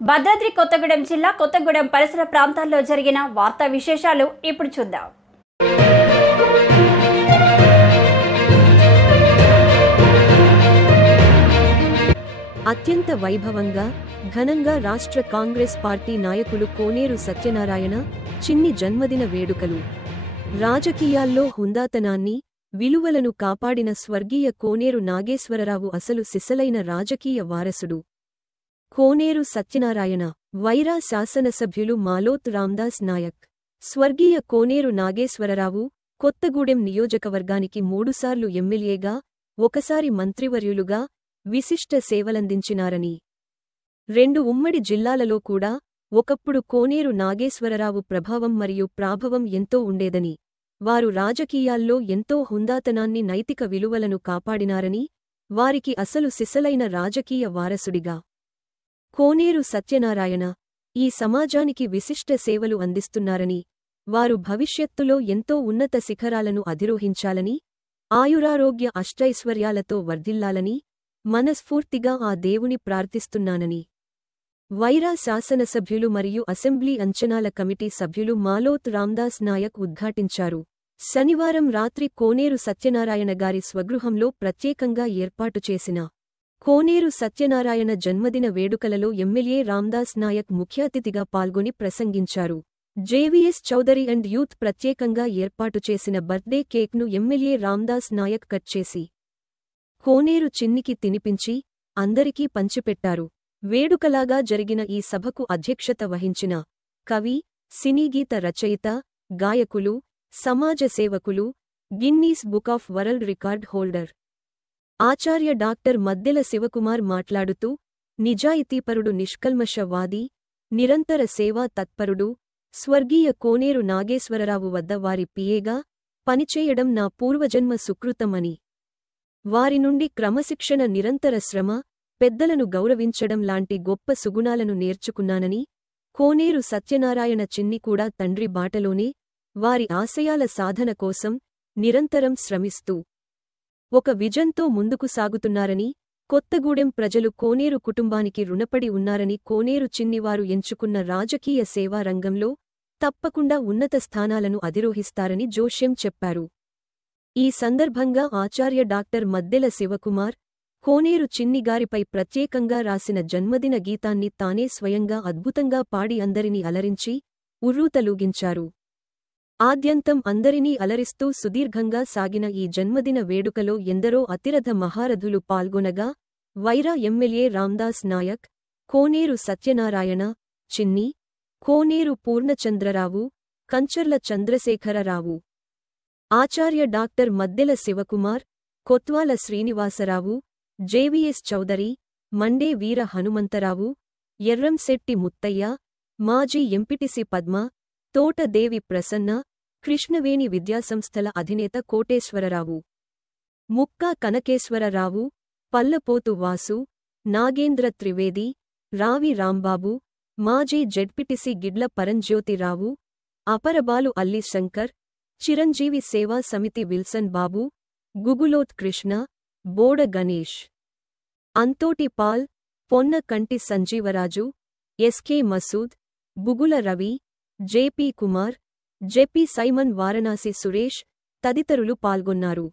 భద్రాద్రి కొత్తగూడెం జిల్లా కొత్తగూడెం పరిసర ప్రాంతాల్లో జరిగిన వార్తా విశేషాలు ఇప్పుడు చూద్దాం. అత్యంత వైభవంగా ఘనంగా రాష్ట్ర కాంగ్రెస్ పార్టీ నాయకులు కోనేరు సత్యనారాయణ చిన్ని జన్మదిన వేడుకలు. రాజకీయాల్లో హుందాతనాన్ని, విలువలను కాపాడిన స్వర్గీయ కోనేరు నాగేశ్వరరావు అసలు సిసలైన రాజకీయ వారసుడు. కోనేరు సత్యనారాయణ వైరా శాసనసభ్యులు మాలోత్ రామ్దాస్ నాయక్. స్వర్గీయ కోనేరు నాగేశ్వరరావు కొత్తగూడెం నియోజకవర్గానికి 3 సార్లు ఎమ్మెల్యేగా, ఒకసారి మంత్రివర్యులుగా విశిష్ట సేవలందించినారని, 2 ఉమ్మడి జిల్లాలలో కూడా ఒకప్పుడు కోనేరు నాగేశ్వరరావు ప్రభావం మరియు ప్రాభవం ఎంతో ఉండేదని, వారు రాజకీయాల్లో ఎంతో హుందాతనాన్ని, నైతిక విలువలను కాపాడినారని, వారికి అసలు సిసలైన రాజకీయ వారసుడిగా కోనేరు సత్యనారాయణ ఈ సమాజానికి విశిష్ట సేవలు అందిస్తున్నారని, వారు భవిష్యత్తులో ఎంతో ఉన్నత శిఖరాలను అధిరోహించాలని, ఆయురారోగ్య అష్టైశ్వర్యాలతో వర్ధిల్లాలని మనస్ఫూర్తిగా ఆ దేవుని ప్రార్థిస్తున్నానని వైరా శాసనసభ్యులు మరియు అసెంబ్లీ అంచనాల కమిటీ సభ్యులు మాలోత్ రామ్దాస్ నాయక్ ఉద్ఘాటించారు. శనివారం రాత్రి కోనేరు సత్యనారాయణ గారి స్వగృహంలో ప్రత్యేకంగా ఏర్పాటు చేసిన కోనేరు సత్యనారాయణ జన్మదిన వేడుకలలో ఎమ్మెల్యే రామ్దాస్ నాయక్ ముఖ్య అతిథిగా పాల్గొని ప్రసంగించారు. జేవీఎస్ చౌదరి అండ్ యూత్ ప్రత్యేకంగా ఏర్పాటు చేసిన బర్త్డే కేక్ను ఎమ్మెల్యే రామ్దాస్ నాయక్ కట్ చేసి కోనేరు చిన్నికి తినిపించి అందరికీ పంచిపెట్టారు. వేడుకలాగా జరిగిన ఈ సభకు అధ్యక్షత వహించిన కవి, సినీగీత రచయిత, గాయకులు, సమాజ సేవకులు, Guinness book of world record holder Acharya doctor Maddela Sivakumar మాట్లాడుతూ, నిజాయితీపరుడు, నిష్కల్మషవాది, నిరంతర సేవా తత్పరుడు స్వర్గీయ కోనేరు నాగేశ్వరరావు వద్ద వారి పిఏగా పనిచేయడం నా పూర్వజన్మ సుకృతమని, వారి నుండి క్రమశిక్షణ, నిరంతర శ్రమ, పెద్దలను గౌరవించడం లాంటి గొప్ప సుగుణాలను నేర్చుకున్నానని, కోనేరు సత్యనారాయణ చిన్ని కూడా తండ్రి బాటలోనే వారి ఆశయాల సాధన కోసం నిరంతరం శ్రమిస్తూ ఒక విజన్తో ముందుకు సాగుతున్నారని, కొత్తగూడెం ప్రజలు కోనేరు కుటుంబానికి రుణపడి ఉన్నారని, కోనేరు చిన్నివారు ఎంచుకున్న రాజకీయ సేవా రంగంలో తప్పకుండా ఉన్నత స్థానాలను అధిరోహిస్తారని జోష్యం చెప్పారు. ఈ సందర్భంగా ఆచార్య డాక్టర్ మద్దెల శివకుమార్ కోనేరు చిన్నిగారిపై ప్రత్యేకంగా రాసిన జన్మదిన గీతాన్ని తానే స్వయంగా అద్భుతంగా పాడి అందరినీ అలరించి ఉర్రూతలూగించారు. ఆద్యంతం అందరినీ అలరిస్తూ సుదీర్ఘంగా సాగిన ఈ జన్మదిన వేడుకలో ఎందరో అతిరథ మహారథులు పాల్గొనగా, వైరా ఎమ్మెల్యే రామ్దాస్ నాయక్, కోనేరు సత్యనారాయణ, చిన్ని, కోనేరు పూర్ణచంద్రరావు, కంచర్ల చంద్రశేఖరరావు, ఆచార్య doctor Maddela Shivakumar, Kotwala Srinivasarao, JVS Chowdary, Monday వీర హనుమంతరావు, ఎర్రంశెట్టి ముత్తయ్య, మాజీ ఎంపీటీసీ పద్మ, తోటదేవి ప్రసన్న, కృష్ణవేణి విద్యాసంస్థల అధినేత కోటేశ్వరరావు, ముక్కా కనకేశ్వరరావు, పల్లపోతు వాసు, నాగేంద్ర త్రివేది, రావి రాంబాబు, మాజీ జెడ్పీటీసీ గిడ్ల పరంజ్యోతిరావు, అపరబాలు అల్లి Shankar, Chiranjeevi Seva Samiti Wilson Babu, Gugulothu Krishna, Boda Ganesh, Anthoti Paul, Ponna Kanti Sanjeevaraju, SK Masood, Bugula Ravi, JP Kumar, JP Simon, Varanasi Suresh తదితరులు పాల్గొన్నారు.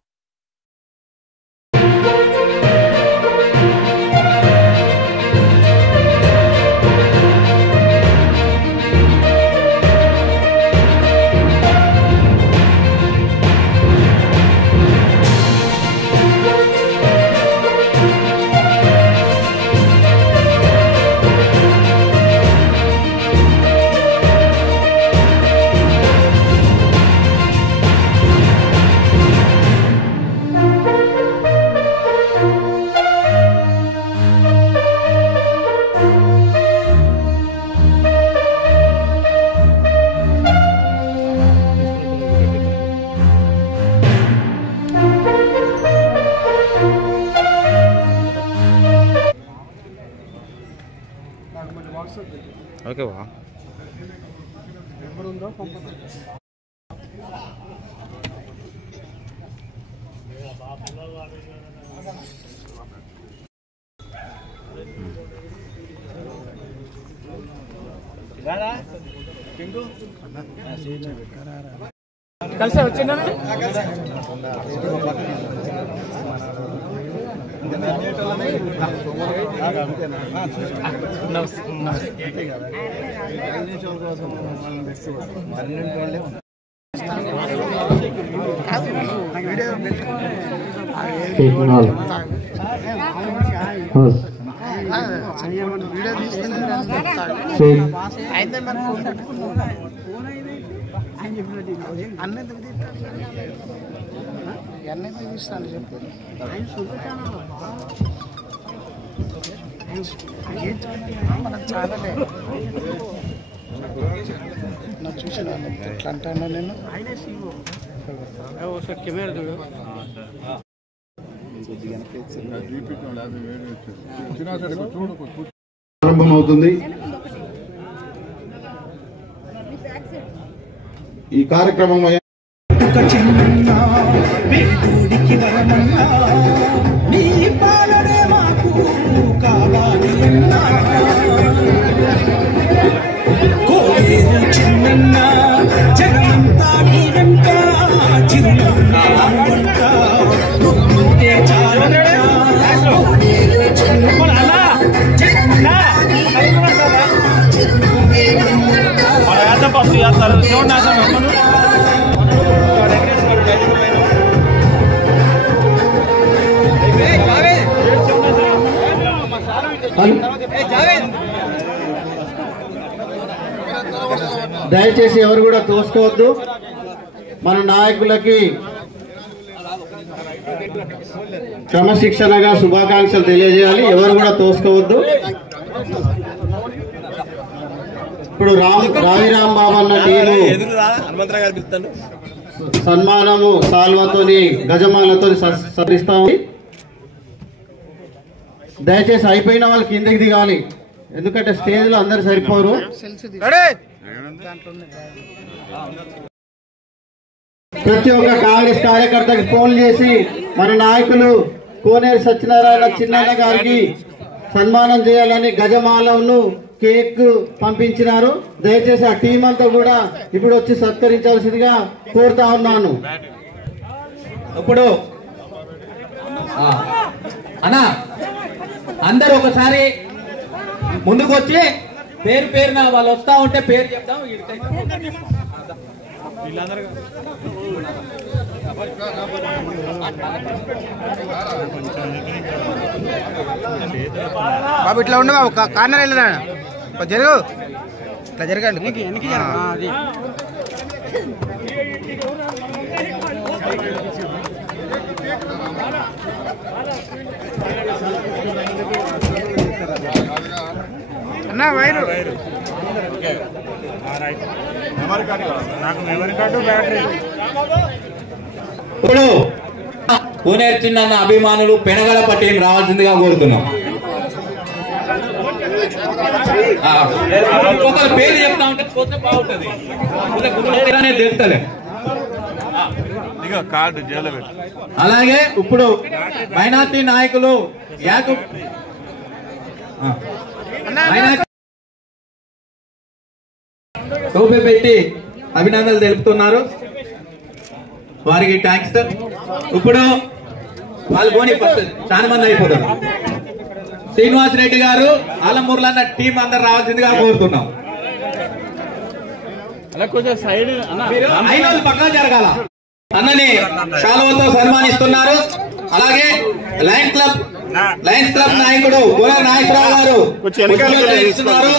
ఓకే బా కలిసి వచ్చిందా చూసిన ఎట్లా అంటాను నేను ప్రారంభమవుతుంది. ఈ కార్యక్రమం దయచేసి ఎవరు కూడా తోసుకోవద్దు. మన నాయకులకి క్రమశిక్షణగా శుభాకాంక్షలు తెలియజేయాలి. ఎవరు కూడా తోసుకోవద్దు. ఇప్పుడు రావిరామ్ బాబన్న టీము సన్మానము సాల్వతోని గజమాలతో సరిస్తా ఉంది. దయచేసి అయిపోయిన వాళ్ళు కిందకి దిగాలి, ఎందుకంటే స్టేజ్ లో అందరు సరిపోరు. ప్రతి ఒక్క కాంగ్రెస్ కార్యకర్తకి ఫోన్ చేసి మన నాయకులు కోనేరు సత్యనారాయణ చిన్నన్న గారికి సన్మానం చేయాలని గజమాలను కేక్ పంపించినారు. దయచేసి ఆ టీం అంతా కూడా ఇప్పుడు వచ్చి సత్కరించాల్సిందిగా కోరుతా ఉన్నాను. ఇప్పుడు అన్నా అందరు ఒకసారి ముందుకు వచ్చి పేరున వాళ్ళు వస్తా ఉంటే పేరు చెప్తాం. బాబు ఇట్లా ఉండు బాబు, కార్నర్ వెళ్ళినా జరుగు, ఇట్లా జరగండి. అన్నా వైరు ఇప్పుడు కోనేరు చిన్న అభిమానులు పెనగల పట్టి రావాల్సిందిగా కోరుతున్నాం. ఒకరి పేరు చెప్తా ఉంటే పోతే బాగుంటుంది. తెలుస్తలే. అలాగే ఇప్పుడు మైనార్టీ నాయకులు టోపీ పెట్టి అభినందనలు తెలుపుతున్నారు. వారికి థ్యాంక్స్. ఇప్పుడు పాల్గొని చాలా మంది అయిపోతారు. శ్రీనివాస్ రెడ్డి గారు ఆలమూరులన్న టీం అందరు రావాల్సిందిగా కోరుతున్నాం. అయిన పక్కన జరగాల. అన్నని శాలువతో సన్మానిస్తున్నారు. అలాగే లయన్స్ క్లబ్ నాయకుడు గోల నాగేశ్వరరావు గారు ఇస్తున్నారు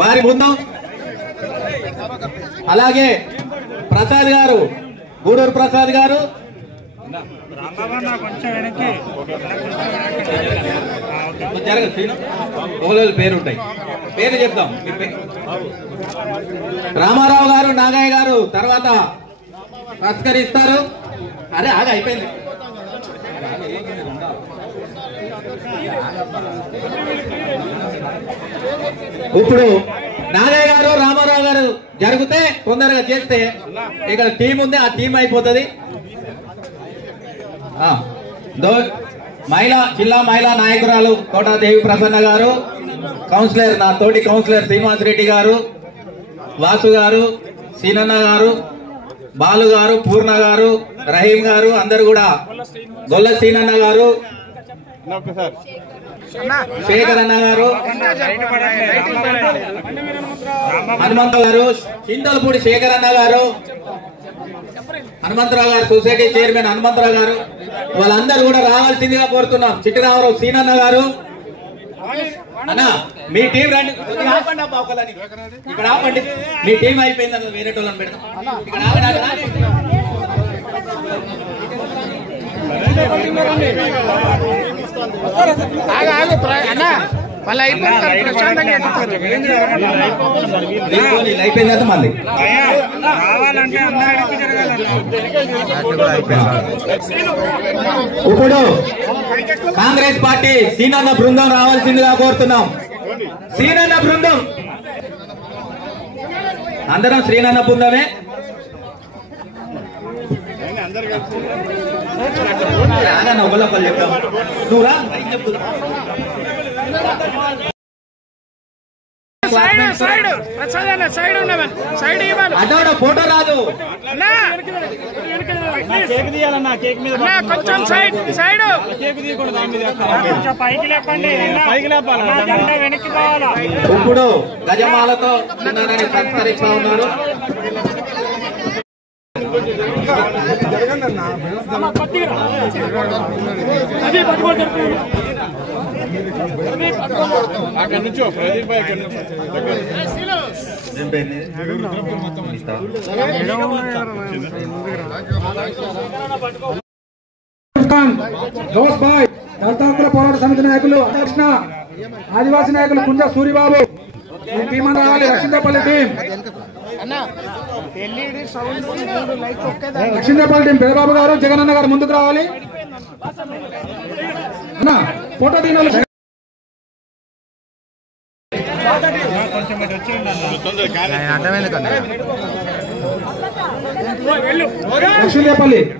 వారి బృందం. అలాగే ప్రసాద్ గారు, గూడూరు ప్రసాద్ గారు, పేరుంటాయి, పేరు చెప్తాం. రామారావు గారు, నాగయ్య గారు తర్వాత తస్కరిస్తారు. అరే ఆగా అయిపోయింది. ఇప్పుడు నాగయ్య గారు, రామారావు గారు జరిగితే తొందరగా చేస్తే ఇక్కడ టీం ఉంది, ఆ టీం అయిపోతుంది. జిల్లా మహిళా నాయకురాలు కోట దేవి ప్రసన్న గారు, కౌన్సిలర్ నా తోటి కౌన్సిలర్ శ్రీనివాస్ రెడ్డి గారు, వాసు గారు, సీనన్న గారు, బాలు గారు, పూర్ణ గారు, రహీం గారు, అందరు కూడా గొల్ల సీనన్న గారు, శేఖర్ అన్న గారు, హనుమంతరావు గారు, చింతలపూడి శేఖర్ అన్న గారు, హనుమంతరావు గారు, సొసైటీ చైర్మన్ హనుమంతరావు గారు, వాళ్ళందరూ కూడా రావాల్సిందిగా కోరుతున్నాం. చిట్టిరామరావు సీనన్న గారు, అన్న మీ టీం రండి, ఆపండి అబ్బా ఒకళ్ళని. ఇక్కడ ఆపండి, మీ టీం అయిపోయింది అన్న, వేరే వాళ్ళని పెడతాం. ఇక్కడ అయిపోయింది కదా మళ్ళీ. ఇప్పుడు కాంగ్రెస్ పార్టీ సీనన్న బృందం రావాల్సిందిగా కోరుతున్నాం. సీనన్న బృందం అందరం శ్రీనన్న బృందమే. ఒకళ్ళొకళ్ళు చెప్తాం, నువ్వు రా చెప్తున్నా. అటోడ ఫోటో రాదు, కొంచెం సైడ్ సైడ్ పైకి లేపండి, వెనక్కి కావాలా. ఇప్పుడు గజమాలతో సంస్కరిస్తా ఉన్నారు. అక్కడి నుంచి ప్రదీప్ భాయ్ అక్కడి నుంచి గౌస్ భాయ్, దళితాంధ్ర పోరాట సమితి నాయకులు కృష్ణ, ఆదివాసీ నాయకులు కుంజ సూరిబాబు, టీం రావాలి. లక్ష్మీదేపల్లి టీం, లక్ష్మీదేపల్లి టీం పెదబాబు గారు, జగనన్న గారు ముందుకు రావాలి. అన్న ఫోటో తీయాలి.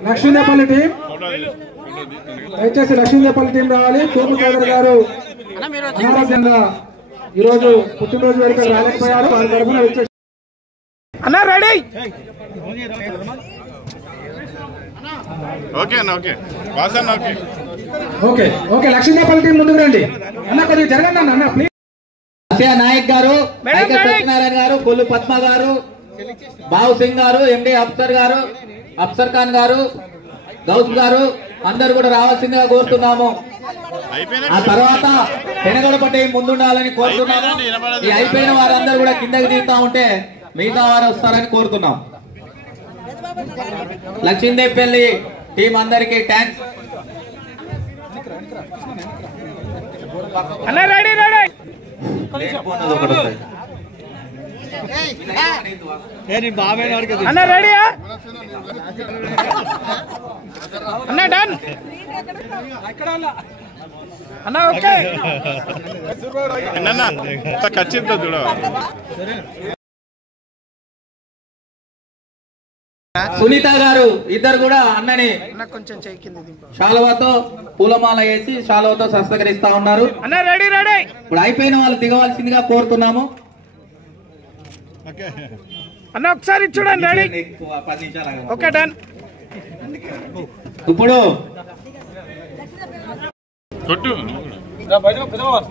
లక్ష్మీదేపల్లి టీం, దయచేసి లక్ష్మీదేపల్లి టీం రావాలి. తూర్పు చౌదరి గారు అనారోగ్యంగా ఈరోజు పుట్టినరోజు వేడుకలు రాలేకపోయారు, వారి తరఫున అన్నా రెడీ. ఓకే అన్న, ఓకే బాస్ అన్న, okay okay okay. Lakshmidevipalli team ముందుకు రండి అన్న, కొద్దిగా జరగండి అన్న ప్లీజ్. నాయక్ గారు, సత్యనారాయణ గారు, కొల్లు పద్మ గారు, బాబు సింగ్ గారు, ఎండి అఫ్సర్ గారు, అఫ్సర్ ఖాన్ గారు, గౌస్ గారు అందరు కూడా రావాల్సిందిగా కోరుతున్నాము. ఆ తర్వాత పెనగొడపట్టి ముందుండాలని కోరుతున్నాము. ఈ అయిపోయిన వారందరూ కూడా కిందకి దిగుతా ఉంటే మిగతా వారు వస్తారని కోరుతున్నాం. లక్ష్మీదేపల్లి టీం అందరికీ థ్యాంక్స్. అన్న రెడీ రెడీ. అన్న రెడీ అన్న, డన్ అన్న, ఓకే ఖచ్చితంగా చూడ. సునీత గారు ఇద్దరు కూడా అన్నని కొంచెం శాలువాతో పూలమాల వేసి శాలువాతో సత్కరిస్తా ఉన్నారు. అన్న రెడీ రెడీ. ఇప్పుడు అయిపోయిన వాళ్ళు దిగవలసిందిగా కోరుతున్నాము. అన్న ఒకసారి చూడండి, రెడీ, ఓకే డన్. ఇప్పుడు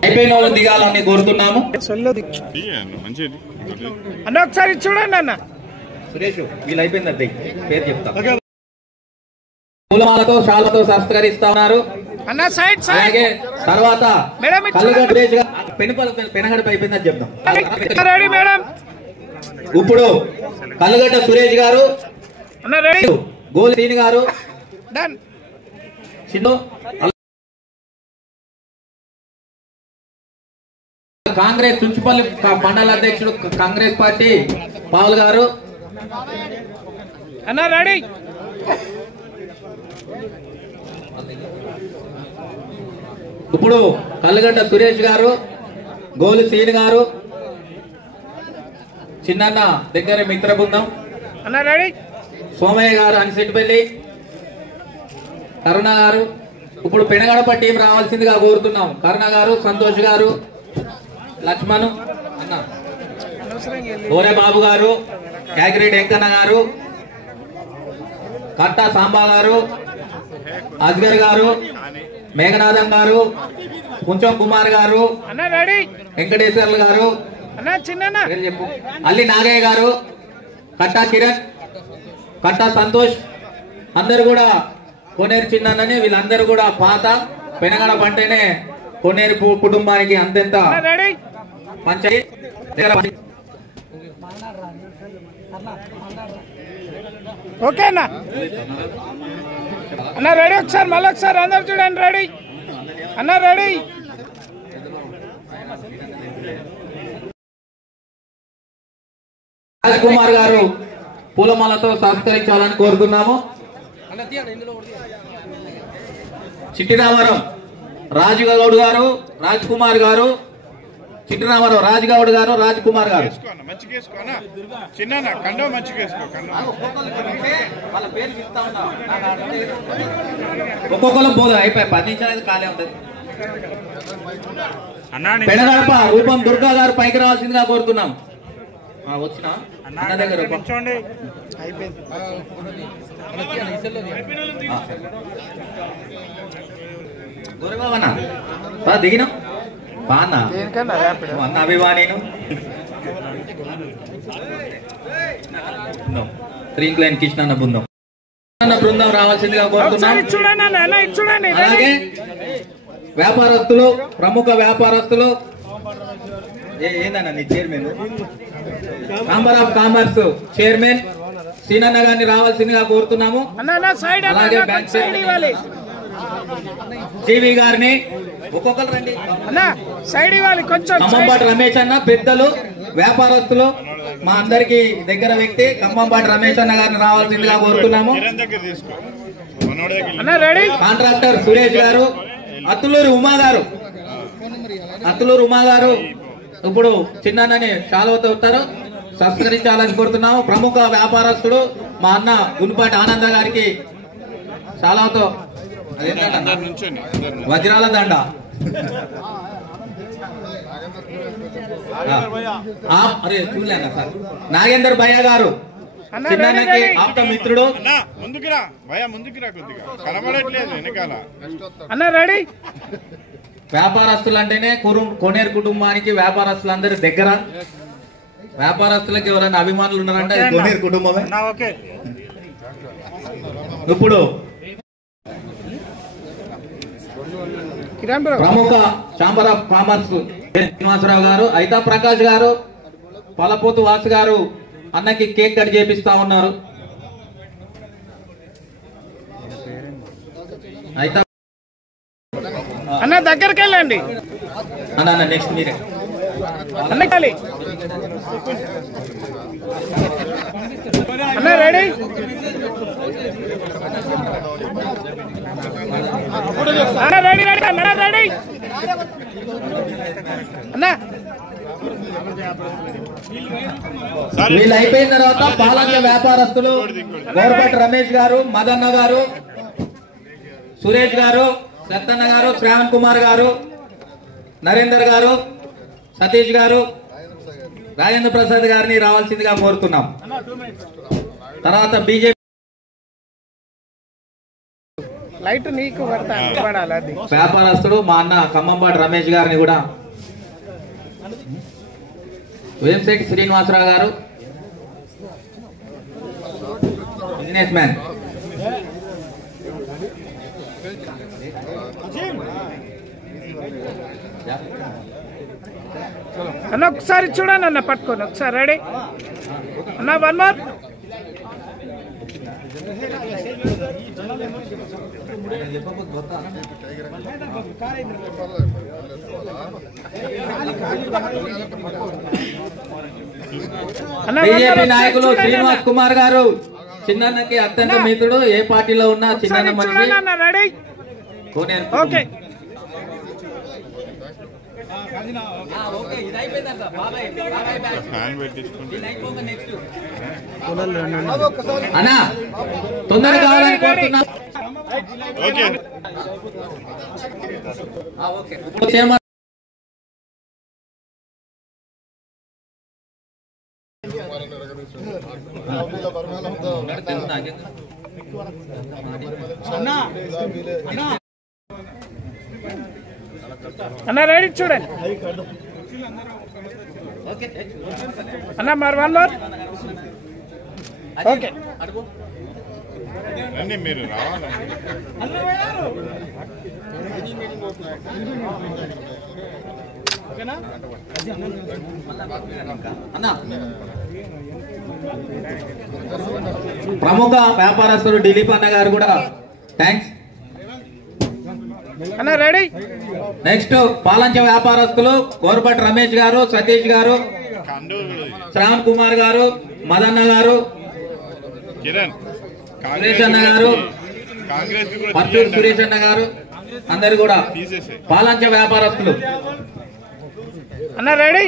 అయిపోయిన వాళ్ళు దిగాలని కోరుతున్నాము. అన్న ఒకసారి చూడండి అన్న. సురేష్ వీళ్ళు అయిపోయింది, అద్దె పేరు చెప్తా. పూలమాలతో శాలతో సత్కరిస్తా ఉన్నారు. అన్న సైడ్ సైడ్. అలాగే తర్వాత పెనగడప అయిపోయిందని చెప్తాం. Ready madam. ఇప్పుడు కల్లుగడ్డ సురేష్ గారు, అన్న రెడీ, గోలి సీని గారు, డన్. చిన్ను కాంగ్రెస్ చుంచుపల్లి మండల అధ్యక్షుడు కాంగ్రెస్ పార్టీ పాల్ గారు. అన్న రెడీ. ఇప్పుడు కల్లుగడ్డ సురేష్ గారు, గోలి సీని గారు, చిన్న దగ్గర మిత్ర బృందం, అన్న రెడీ. సోమయ్య గారు, అనిసెట్టిపల్లి, కరుణ గారు. ఇప్పుడు పెనగడప టీం రావాల్సిందిగా కోరుతున్నాం. కరుణ గారు, సంతోష్ గారు, లక్ష్మణ్ అన్న ఓరే బాబు గారు, యాగిరెడ్డి వెంకన్న గారు, కట్టా సాంబా గారు, అస్గర్ గారు, మేఘనాథం గారు, కుంచం కుమార్ గారు, వెంకటేశ్వర్లు గారు, చెప్పు, అల్లి నాగయ్య గారు, కట్టా కిరణ్, కట్టా సంతోష్, అందరు కూడా కోనేరు చిన్నని, వీళ్ళందరూ కూడా పాత పెనగడ పంటేనే కోనేరు కుటుంబానికి అంతెంత పంచాయి. ఓకేనా అన్న? రెడీ? ఒకసారి మళ్ళీ ఒకసారి అందరు చూడండి. రెడీ అన్న? రెడీ? రాజ్ కుమార్ గారు పూలమాలతో సత్కరించాలని కోరుతున్నాము. చిట్టిరామరం రాజుగౌడ్ గారు, రాజ్ కుమార్ గారు, చిట్టిరామరం రాజుగౌడ్ గారు, రాజ్ కుమార్ గారు. చిన్న కండ మంచిగా ఒక్కొక్కరు పోదు, అయిపోయి 10 నిమిషాలు ఖాళీ ఉంటుంది. పెడగడప రూపం దుర్గా గారు పైకి రావాల్సిందిగా కోరుతున్నాం. వచ్చిన అన్న దగ్గర దొరకవన్నా దిగినాం బాన్నా అన్న అభిమానిను శ్రీంక్లైన్ కృష్ణ బృందం బృందం రావాల్సిందిగా కోరుతున్నాం. అలాగే వ్యాపారస్తులు, ప్రముఖ వ్యాపారస్తులు, ఏందన్నా నీ chairman, chamber of commerce chairman సీనన్న గారిని రావాల్సిందిగా కోరుతున్నాము. అలాగే బ్యాంక్ జీవి గారిని ఒక్కొక్కరు రండి. ఖమ్మంపాటి రమేష్ అన్న, పెద్దలు, వ్యాపారస్తులు, మా అందరికి దగ్గర వ్యక్తి ఖమ్మంపాటి రమేష్ అన్న గారిని రావాల్సిందిగా కోరుతున్నాము. కాంట్రాక్టర్ సురేష్ గారు, అత్తులూరు ఉమా గారు, అత్తులూరు ఉమా గారు ఇప్పుడు చిన్నని శాలువతో వస్తారు, సత్కరించాలని కోరుతున్నాము. ప్రముఖ వ్యాపారస్తుడు మా అన్న గునిపాటి ఆనంద గారికి శాలువతో వజ్రాల దండ, అరే చూడలేనా సార్, నాగేందర్ భయ్య గారు చిన్నకి ఆప్త మిత్రుడు. ముందుకురా భయ, ముందుకురా, కొద్దిగా కనబడట్లేదు వెనకాల. అన్న రెడీ? వ్యాపారస్తులు అంటేనే కోనేరు కుటుంబానికి వ్యాపారస్తులందరి దగ్గర. వ్యాపారస్తులకు ఎవరైనా అభిమానులు ఉన్నారంటే కోనేరు కుటుంబమే. ఇప్పుడు ప్రముఖ ఛాంబర్ ఆఫ్ కామర్స్ శ్రీనివాసరావు గారు, అయితా ప్రకాష్ గారు, పలపోతు వాసు గారు అన్నకి కేక్ కట్ చేపిస్తా ఉన్నారు. అయితా అన్న దగ్గరికి వెళ్ళండి. అన్న నెక్స్ట్ మీరే అన్న రెడీ? అన్న రెడీ? రెడీ అన్న? రెడీ అన్న? వీళ్ళు అయిపోయిన తర్వాత పాలక వ్యాపారస్తులు గౌరపాటి రమేష్ గారు, మదన్న గారు, సురేష్ గారు, సత్తన్న గారు, శ్రావణ్ కుమార్ గారు, నరేందర్ గారు, సతీష్ గారు, రాజేంద్ర ప్రసాద్ గారిని రావాల్సిందిగా కోరుతున్నాం. తర్వాత బీజేపీ లైట్ నీకు పడాలి. వ్యాపారస్తుడు మా అన్న ఖమ్మంపాటి రమేష్ గారిని కూడా, వేంశెట్టి శ్రీనివాసరావు గారు బిజినెస్ మ్యాన్, అన్న ఒకసారి చూడండి అన్న, పట్టుకోండి ఒకసారి. రెడీ అన్న? 1 more. బీజేపీ నాయకులు శ్రీనివాస్ కుమార్ గారు చిన్నకి అత్యంత మిత్రుడు, ఏ పార్టీలో ఉన్నా చిన్న మనిషి. ఓకే అన్నా తొందరగా కావాలని కోరుతున్నా. ఓకే అన్న రెడీ చూడండి అన్న మరి 1 more ఓకే రండి మీరు రావాలి ప్రముఖ వ్యాపారస్తుడు దిలీప్ అన్న గారు కూడా థ్యాంక్స్. అన్న రెడీ. నెక్స్ట్ పాలంచ వ్యాపారస్తులు కోరపటి రమేష్ గారు, సతీష్ గారు, శ్రావణ్ కుమార్ గారు, మదన్న గారు, కిరణ్, సురేష్ అన్న గారు, పచ్చూరు సురేష్ అన్న గారు, అందరు కూడా పాలంచ వ్యాపారస్తులు. అన్న రెడీ.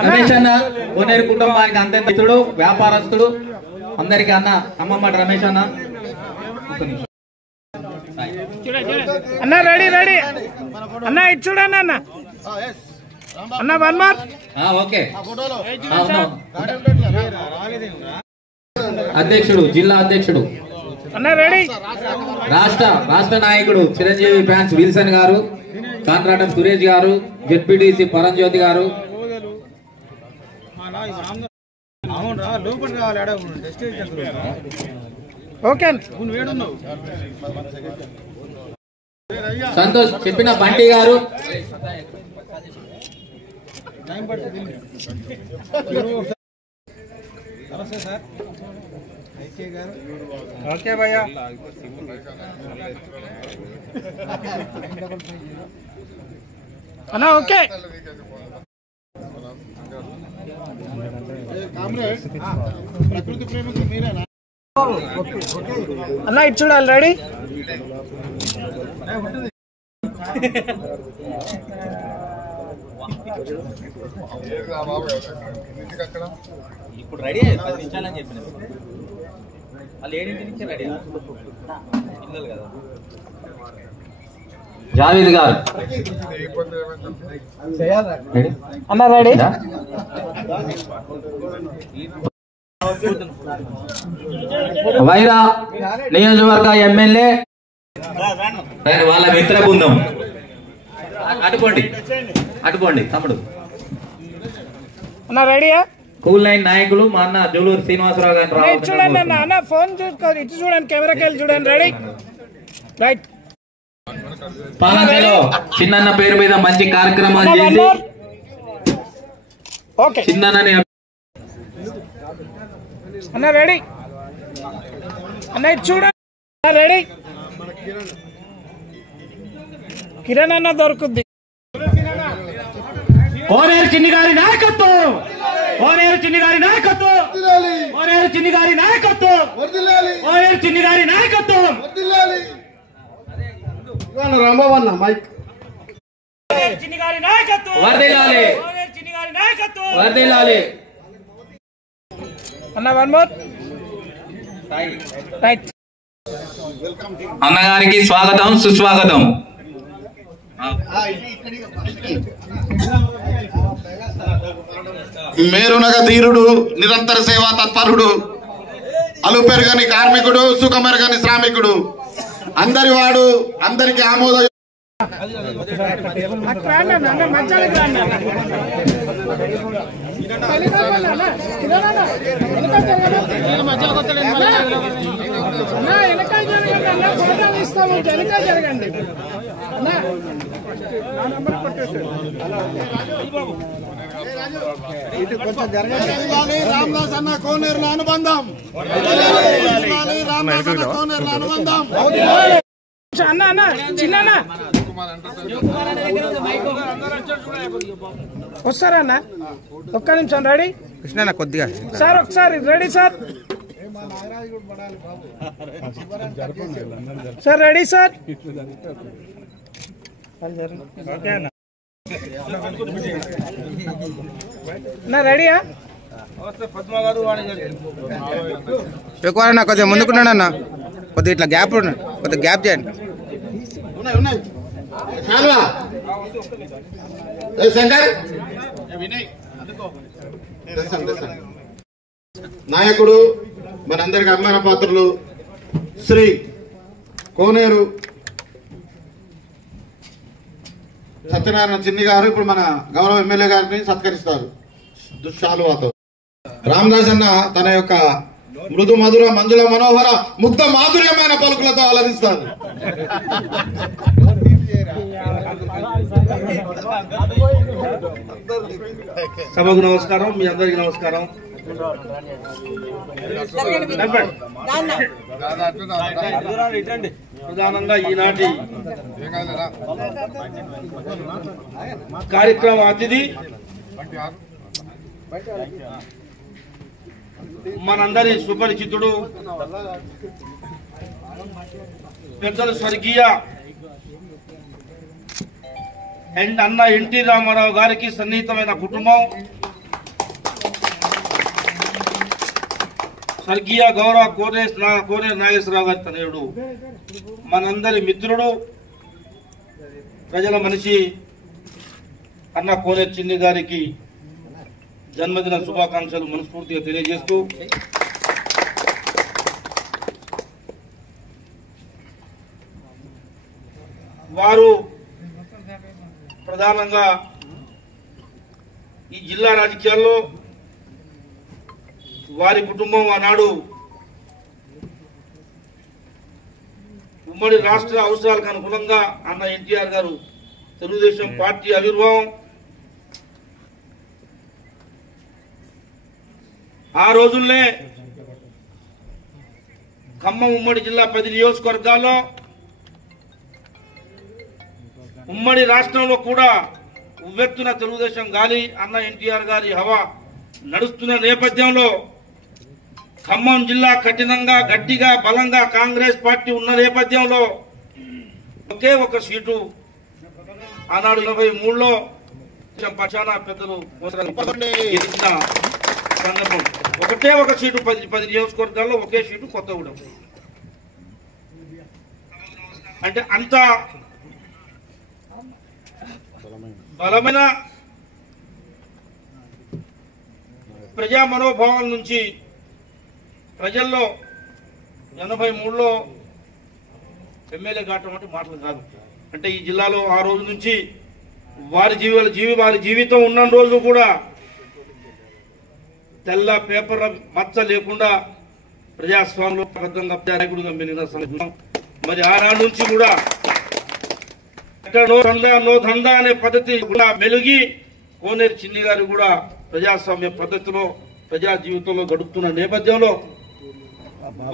రమేష్ అన్న కోనేరు కుటుంబానికి అంతస్తుడు వ్యాపారస్తుడు అందరికి అన్న అమ్మమ్మ రమేష్ అన్న. అన్న రెడీ రెడీ అన్న ఇటు చూడండి అన్న. అన్న 1 more ఓకే. అధ్యక్షుడు, జిల్లా అధ్యక్షుడు, అన్న రెడీ. రాష్ట్ర నాయకుడు చిరంజీవి ఫ్యాన్స్ విల్సన్ గారు, కాంట్రాక్టర్ సురేష్ గారు, జెడ్పీటీసీ పరంజ్యోతి గారు, ఓకే సంతోష్ చెప్పిన బంటి గారు, ఓకే భయ్యా. అన్న ఓకే. ప్రకృతి ప్రేమికులు మీరేనా? అన్న ఇటు చూడాలి. రెడీ. ఇప్పుడు రెడీ 10 నిమిషాలని చెప్పిన వాళ్ళు 7 నుంచి రెడీ పిల్లలు కదా. జావేద్ గారు అన్న రెడీ. వైరా నియోజకవర్గ ఎమ్మెల్యే వాళ్ళ మిత్ర బృందం అటుకోండి తమ్ముడు. అన్న రెడీయా? కూల్ లైన్ నాయకులు మా అన్న జూలూరు శ్రీనివాసరావు గారిని ఇటు చూడండి అన్న. అన్న ఫోన్ చూసుకోండి, ఇటు చూడండి, కెమెరాకి వెళ్ళి చూడండి. Ready right. పాలంచలో చిన్నన్న పేరు మీద మంచి కార్యక్రమాలు చేసి ఓకే చిన్నన్నని అన్న రెడీ. అన్న ఇటు చూడండి. రెడీ. కిరణ్ అన్న దొరుకుద్ది. కోనేరు చిన్ని గారి నాయకత్వం, కోనేరు చిన్ని గారి నాయకత్వం, కోనేరు చిన్ని గారి నాయకత్వం, కోనేరు చిన్ని గారి నాయకత్వం. రాంబాబు మైక్ వర్ధిల్లాలి, వర్ధిల్లాలి. అన్న 1 more రైట్. అన్నగారికి స్వాగతం, సుస్వాగతం. మేరునగ ధీరుడు, నిరంతర సేవా తత్పరుడు, అలుపెరగని కార్మికుడు, సుఖమెరగని శ్రామికుడు, అందరి వాడు, అందరికి ఆమోద జరగండి. రామదాస్ అన్న కోనేరుల అనుబంధం, రామదాస్ అన్న కోనేరుల అనుబంధం. అన్న అన్న చిన్న వస్తారా అన్న? ఒక్క నిమిషం. రెడీ కృష్ణ కొద్దిగా సార్, ఒకసారి ready sir. Sir ready sir. నా రెడీయా? ఎక్కువ కొద్దిగా ముందుకున్నాడు అన్న, కొద్దిగా ఇట్లా గ్యాప్ ఉన్నాడు, కొద్దిగా గ్యాప్ చేయండి. శంకర్ నాయకుడు మనందరికి అభిమాన పాత్రులు శ్రీ కోనేరు సత్యనారాయణ చిన్ని గారు ఇప్పుడు మన గౌరవ ఎమ్మెల్యే గారిని సత్కరిస్తారు. దుశ్శాలువాతో రామదాస్ అన్న తన యొక్క మృదు మధుర మంజుల మనోహర ముగ్ధ మాధుర్యమైన పలుకులతో అలరిస్తారు. సభకు నమస్కారం, మీ అందరికి నమస్కారం. ప్రధానంగా ఈనాటి కార్యక్రమ అతిథి మనందరి సుపరిచితుడు పెద్దలు స్వర్గీయ అన్న ఎన్టీ రామారావు గారికి సన్నిహితమైన కుటుంబం, స్వర్గీయ గౌరవ కోనేరు నాగేశ్వరరావు గారి తనయుడు, మనందరి మిత్రుడు, ప్రజల మనిషి అన్న కోనేరు చిన్ని గారికి జన్మదిన శుభాకాంక్షలు మనస్ఫూర్తిగా తెలియజేస్తూ వారు ప్రధానంగా ఈ జిల్లా రాజకీయాల్లో వారి కుటుంబం ఆనాడు ఉమ్మడి రాష్ట్ర అవసరాలకు అనుగుణంగా అన్న ఎన్టీఆర్ గారు తెలుగుదేశం పార్టీ ఆవిర్భావం, ఆ రోజుల్లో ఖమ్మం ఉమ్మడి జిల్లా 10 నియోజకవర్గాల్లో ఉమ్మడి రాష్ట్రంలో కూడా ఉవ్వెత్తున తెలుగుదేశం గాలి అన్న ఎన్టీఆర్ గారి హవా నడుస్తున్న నేపథ్యంలో ఖమ్మం జిల్లా కఠినంగా గట్టిగా బలంగా కాంగ్రెస్ పార్టీ ఉన్న నేపథ్యంలో ఒకే ఒక సీటు ఆనాడు 83లో పక్షాన పెద్దలు గెలిచిన సందర్భం. ఒకటే ఒక సీటు 10 నియోజకవర్గాల్లో ఒకే సీటు కొత్తగూడెం. అంటే అంత బలమైన ప్రజా మనోభావాల నుంచి ప్రజల్లో 83లో ఎమ్మెల్యే కావటం అంటే మాటలు కాదు. అంటే ఈ జిల్లాలో ఆ రోజు నుంచి వారి జీవితం ఉన్న రోజు కూడా తెల్ల పేపర్ మచ్చ లేకుండా ప్రజాస్వామ్యంలో బద్ధంగా నాయకుడిగా మెలిగిన సంఘం. మరి ఆనాడు నుంచి కూడా నో దందా అనే పద్ధతి కూడా మెలిగి కోనేరు చిన్ని గారు కూడా ప్రజాస్వామ్య పద్ధతిలో ప్రజా జీవితంలో గడుపుతున్న నేపథ్యంలో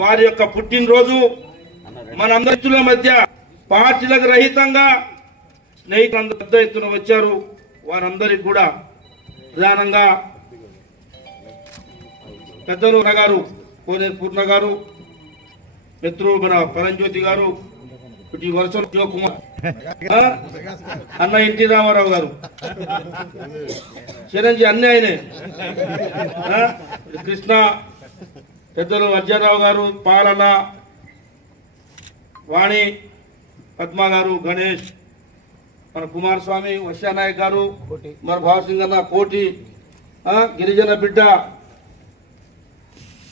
వారి యొక్క పుట్టినరోజు మనందరి మధ్య పార్టీలకు రహితంగా స్నేహితులందరూ పెద్ద ఎత్తున వచ్చారు. వారందరికి కూడా ప్రధానంగా పెద్దలు గారు కోనేరు పూర్ణ గారు, మిత్రులు మన పరంజ్యోతి గారు, ఇటు వర్షం శివకుమార్, అన్న ఎన్టీ రామారావు గారు, చిరంజీవి అన్నీ ఆయనే, కృష్ణ, పెద్దలు అర్జనరావు గారు, పాలన, వాణి, పద్మ గారు, గణేష్, మన కుమారస్వామి, వర్షానాయక్ గారు, మన భావసింగ్ అన్న, కోటి, గిరిజన బిడ్డ,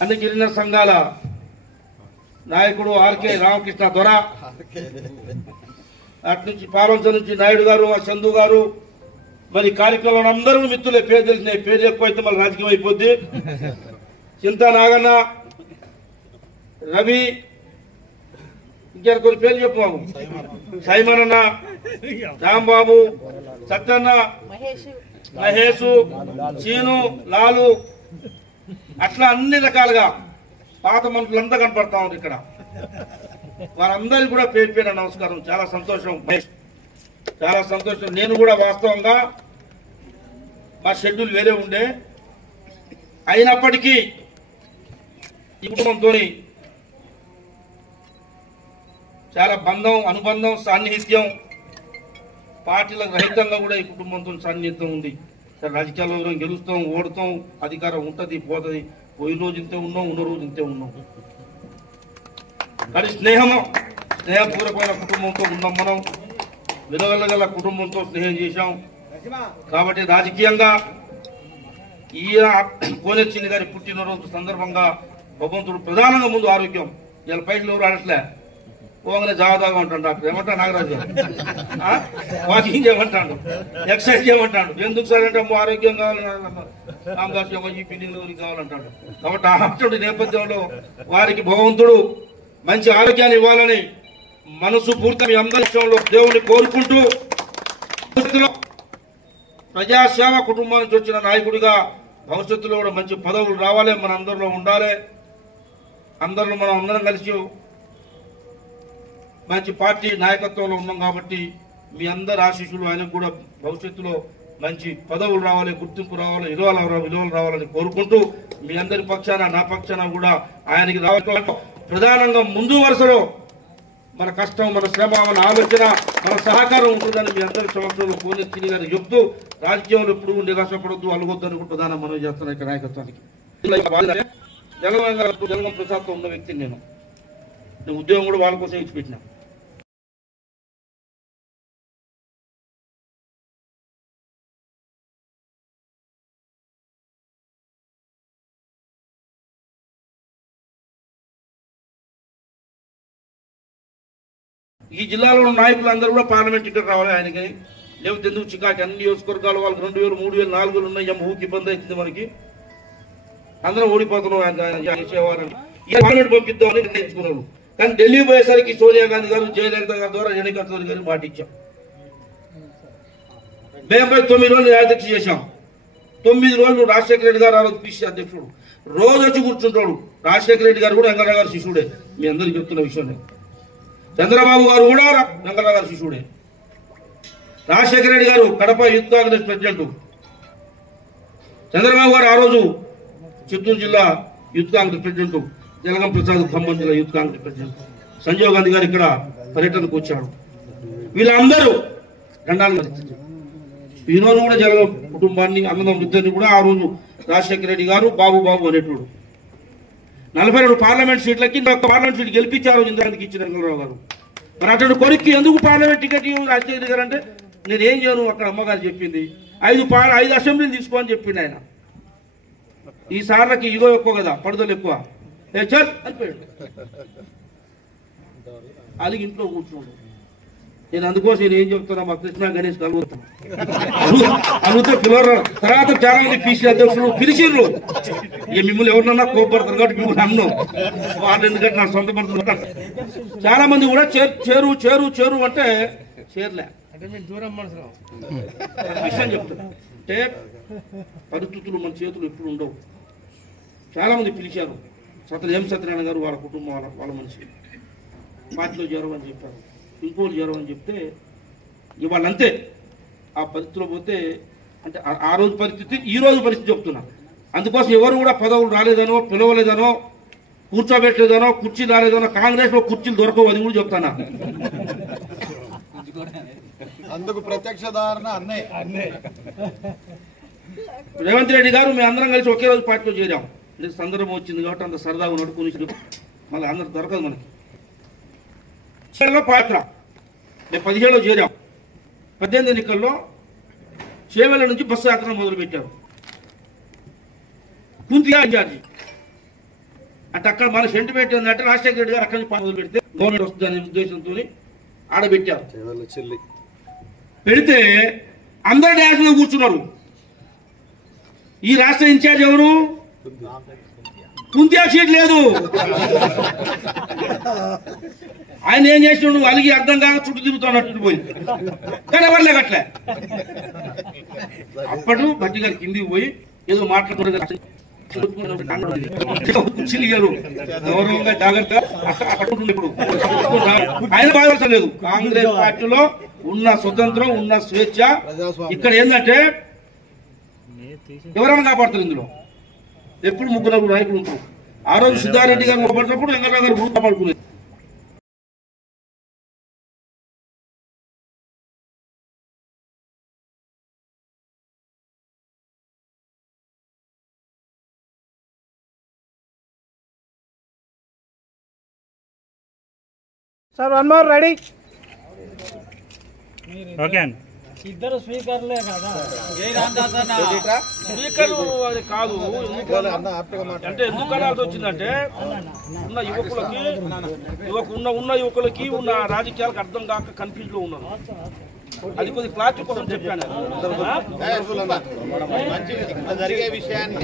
అన్ని గిరిజన సంఘాల నాయకుడు ఆర్కే రామకృష్ణ దొర, అటు నుంచి పార్వంచ నుంచి నాయుడు గారు, చందు గారు, మరి కార్యక్రమంలో అందరూ మిత్రులే. పేరు తెలిసినాయి, పేరు ఎక్కువైతే మళ్ళీ రాజకీయం అయిపోద్ది. చింతా నాగన్న, రవి, ఇంకా కొన్ని పేర్లు చెప్పు బాబు, సైమన్ అన్న, రాంబాబు, సత్యన్న, మహేష్, చీను, లాలు, అట్లా అన్ని రకాలుగా పాత మనుషులంతా కనపడతా ఉంది ఇక్కడ. వారందరికీ కూడా పేరు పేరు నమస్కారం. చాలా సంతోషం, చాలా సంతోషం. నేను కూడా వాస్తవంగా మా షెడ్యూల్ వేరే ఉండే, అయినప్పటికీ ఈ కుటుంబంతో చాలా బంధం, అనుబంధం, సాన్నిహిత్యం, పార్టీలకు రహితంగా కూడా ఈ కుటుంబంతో సాన్నిహిత్యం ఉంది. రాజకీయాల్లో గెలుస్తాం, ఓడుతాం, అధికారం ఉంటది, పోతుంది. పోయిన రోజు ఇంతే ఉన్నాం, ఉన్న రోజు ఇంతే ఉన్నాం. కానీ స్నేహపూర్వకమైన కుటుంబంతో ఉన్నాం మనం. విలువల గల కుటుంబంతో స్నేహం చేశాం. కాబట్టి రాజకీయంగా ఈ కోనేరు చిన్ని గారి పుట్టినరోజు సందర్భంగా భగవంతుడు ప్రధానంగా ముందు ఆరోగ్యం. ఇలా పైసలు ఎవరు ఆడట్లే, పోగానే జాగ్రత్తగా ఉంటాడు డాక్టర్. ఏమంటాడు నాగరాజు వాకింగ్ చేయమంటాడు, ఎక్సర్సైజ్ చేయమంటాడు. ఎందుకు సార్ అంటే ఆరోగ్యం కావాలి, రామదాస్యం ఈ బిల్డింగ్ ఎవరికి కావాలంటాడు. కాబట్టి అటువంటి నేపథ్యంలో వారికి భగవంతుడు మంచి ఆరోగ్యాన్ని ఇవ్వాలని మనసు పూర్తి మీ అందరి విషయంలో దేవుణ్ణి కోరుకుంటూ, ప్రజాసేవ కుటుంబం నుంచి వచ్చిన నాయకుడిగా భవిష్యత్తులో కూడా మంచి పదవులు రావాలి, మన అందరిలో ఉండాలి. అందరిలో మనం అందరం కలిసి మంచి పార్టీ నాయకత్వంలో ఉన్నాం కాబట్టి మీ అందరి ఆశీస్సులు ఆయనకు కూడా భవిష్యత్తులో మంచి పదవులు రావాలి, గుర్తింపు రావాలి, విలువలు రావాలని కోరుకుంటూ మీ అందరి పక్షాన నా పక్షాన కూడా ఆయనకి రావాలి. ప్రధానంగా ముందు వరుసలో మన కష్టం, మన శ్రమ, మన ఆలోచన, మన సహకారం ఉంటుందని మీ అందరి సంవత్సరంలో కోనేరు చిన్ని గారిని చెప్తూ, రాజకీయంలో ఎప్పుడు నిరాశపడద్దు, అలుగొద్దని ప్రధాన మనం చేస్తున్నాం ఇక్కడ నాయకత్వానికి. జగన్ ప్రసాద్తో ఉన్న వ్యక్తిని నేను ఉద్యోగం కూడా వాళ్ళ కోసం ఇచ్చిపెట్టినా. ఈ జిల్లాలో ఉన్న నాయకులందరూ కూడా పార్లమెంట్ టికెట్ రావాలి ఆయనకి. లేకపోతే ఎందుకు చికాకి, అన్ని నియోజకవర్గాలు వాళ్ళకి 2000, 3000, 4000 ఉన్నాయి. ఊరికి ఇబ్బంది అవుతుంది మనకి. అందరం ఓడిపోతున్నాం ఆయన చేసేవారని పార్లమెంట్ పంపిద్దామని నిర్ణయించుకున్నారు. కానీ ఢిల్లీ పోయేసరికి సోనియా గాంధీ గారు, జయలలిత గారి ద్వారా రేణుకా చౌదరి గారు మాట ఇచ్చాం. మేము 9 రోజులు న్యాయాధ్యక్ష చేశాం. 9 రోజులు రాజశేఖర రెడ్డి గారు ఆ రోజు పిసి అధ్యక్షుడు రోజు వచ్చి కూర్చుంటాడు. రాజశేఖర రెడ్డి గారు కూడా వెంకయ్య గారు శిష్యుడే, మీ అందరికీ చెప్తున్న విషయం. చంద్రబాబు గారు కూడా వెంకయ్య గారు శిష్యుడే. రాజశేఖర రెడ్డి గారు కడప యూత్ కాంగ్రెస్ ప్రెసిడెంట్, చంద్రబాబు గారు ఆ రోజు చిత్తూరు జిల్లా యూత్ కాంగ్రెస్ ప్రెసిడెంట్, జలగం ప్రసాద్ ఖమ్మం జిల్లా యూత్ కాంగ్రెస్ ప్రెసిడెంట్, సంజీవ్ గాంధీ గారు ఇక్కడ పర్యటనకు వచ్చాడు. వీళ్ళందరూ దండాలు. ఈరోజు కూడా జలగం కుటుంబాన్ని, అన్నదమ్ములు ఇద్దరిని కూడా ఆ రోజు రాజశేఖర రెడ్డి గారు బాబు అనేటోడు. 42 పార్లమెంట్ సీట్లకి పార్లమెంట్ సీట్ గెలిపించారు ఇంద్రానికి ఇచ్చిన వెంకటరావు గారు. మరి అటువంటి కొడుక్కి ఎందుకు పార్లమెంట్ టికెట్ రాజశేఖర రెడ్డి గారు అంటే, నేనేం చేయను, అక్కడ అమ్మగారు చెప్పింది 5 అసెంబ్లీలు తీసుకోని చెప్పింది ఆయన. ఈ సార్లకి ఇగో ఎక్కువ కదా, పడుదల ఎక్కువ, చల్ అయిపోయాడు. అలాగే ఇంట్లో కూర్చోండు. నేను అందుకోసం నేను ఏం చెప్తున్నా, మా కృష్ణ గణేష్ కలుగుతాను అడిగితే పిలవరు. తర్వాత చాలా మంది పీసీ అధ్యక్షులు పిలిచిర్రు. ఇక మిమ్మల్ని ఎవరినన్నా కోపడతారు కాబట్టి మిమ్మల్ని అన్ను వాళ్ళు, ఎందుకంటే నా సొంత మనుషులు. చాలా మంది కూడా చేరు చేరు చేరు అంటే చేరలే విషయం చెప్తున్నా. అంటే పరిస్థితులు మన చేతులు ఎప్పుడు ఉండవు. చాలా మంది పిలిచారు. సత్యనారాయణ గారు వాళ్ళ కుటుంబం, వాళ్ళ మనిషి పార్టీలో చేరమని చెప్పారు, ఇంకోటి చేరమని చెప్తే ఇవాళ అంతే. ఆ పరిస్థితిలో పోతే అంటే ఆ రోజు పరిస్థితి, ఈ రోజు పరిస్థితి చెప్తున్నా. అందుకోసం ఎవరు కూడా పదవులు రాలేదనో, పిలవలేదనో, కూర్చోబెట్టలేదనో, కుర్చీలు రాలేదనో, కాంగ్రెస్ లో కుర్చీలు దొరకవు అని కూడా చెప్తానా. అందుకు ప్రత్యక్ష ఉదాహరణ అన్నే. రేవంత్ రెడ్డి గారు మేము అందరం కలిసి ఒకే రోజు పార్టీలో చేరాం. సందర్భం వచ్చింది కాబట్టి అంత సరదాగా నడుపుకుని మళ్ళీ అందరు దొరకదు మనకి. పాత్ర మేము 17లో చేరాం. 18 ఎన్నికల్లో చేవెళ్ళ నుంచి బస్సు యాత్ర మొదలు పెట్టారు. కుంతిగా ఇన్ఛార్జి అంటే అక్కడ మన సెంటిమెంట్ ఏంటంటే రాజశేఖర రెడ్డి గారు అక్కడి నుంచి మొదలు పెడితే గవర్నమెంట్ వస్తుందనే ఉద్దేశంతో ఆడబెట్టారు. పెడితే అందరు డ్యాన్స్ మీద కూర్చున్నారు. ఈ రాష్ట్ర ఇన్ఛార్జ్ ఎవరు? కుంతియా సీట్ లేదు. ఆయన ఏం చేసినాడు, అలిగి అర్థం కాక చుట్టూ తిరుగుతున్నట్టు పోయి కానీ ఎవరు లేకట్లే. అప్పటి భట్టి గారి కిందికి పోయి ఏదో మాట్లాడుతున్నారు. గౌరవంగా జాగ్రత్తగా ఇప్పుడు ఆయన బాధపడలేదు. కాంగ్రెస్ పార్టీలో ఉన్న స్వతంత్రం, ఉన్న స్వేచ్ఛ ఇక్కడ ఏంటంటే ఎవరైనా కాపాడుతారు. ఇందులో ఎప్పుడు 3 నాయకులు ఉంటారు. ఆ రోజు సిద్ధారెడ్డి గారు కాపాడుతున్నప్పుడు వెంకటరావు గారు గ్రూప్ కాపాడుకునేది. Sir 1 more ready. ఓకే అండి. ఇద్దరు స్పీకర్లే కదా. స్పీకర్ అది కాదు. అంటే ఎందుకు అనాల్సి వచ్చిందంటే ఉన్న యువకులకి ఉన్న యువకులకి ఉన్న రాజకీయాలకు అర్థం కాక కన్ఫ్యూజ్ లో ఉన్నారు. అది కొద్ది క్లారిటీ కోసం చెప్పాను. జరిగే విషయాన్ని